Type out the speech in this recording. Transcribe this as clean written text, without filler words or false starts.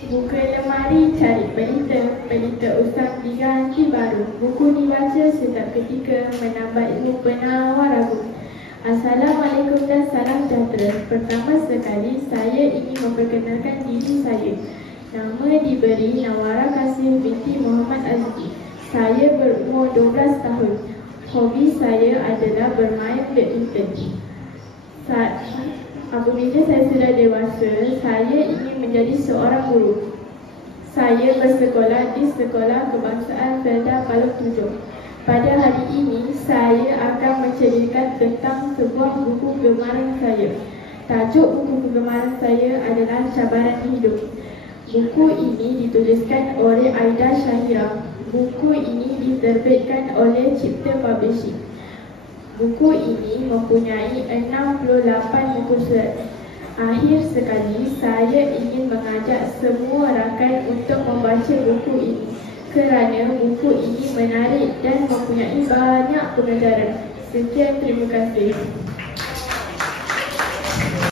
Buka lemari, cari pelita. Pelita usang diganti baru. Buku dibaca setiap ketika, menambah ilmu penawar ragu. Assalamualaikum dan salam sejahtera. Pertama sekali, saya ingin memperkenalkan diri saya. Nama diberi Nawara Kasih binti Muhammad Azmi. Saya berumur 12 tahun. Hobi saya adalah bermain badminton. Apabila saya sudah dewasa, saya ingin menjadi seorang guru. Saya bersekolah di Sekolah Kebangsaan Felda Palung 7. Pada hari ini, saya akan menceritakan tentang sebuah buku kegemaran saya. Tajuk buku kegemaran saya adalah Cabaran Hidup. Buku ini dituliskan oleh Aida Syahira. Buku ini diterbitkan oleh Cipta Publishing. Buku ini mempunyai 68 muka surat. Akhir sekali, saya ingin mengajak semua rakan untuk membaca buku ini kerana buku ini menarik dan mempunyai banyak pengajaran. Sekian, terima kasih.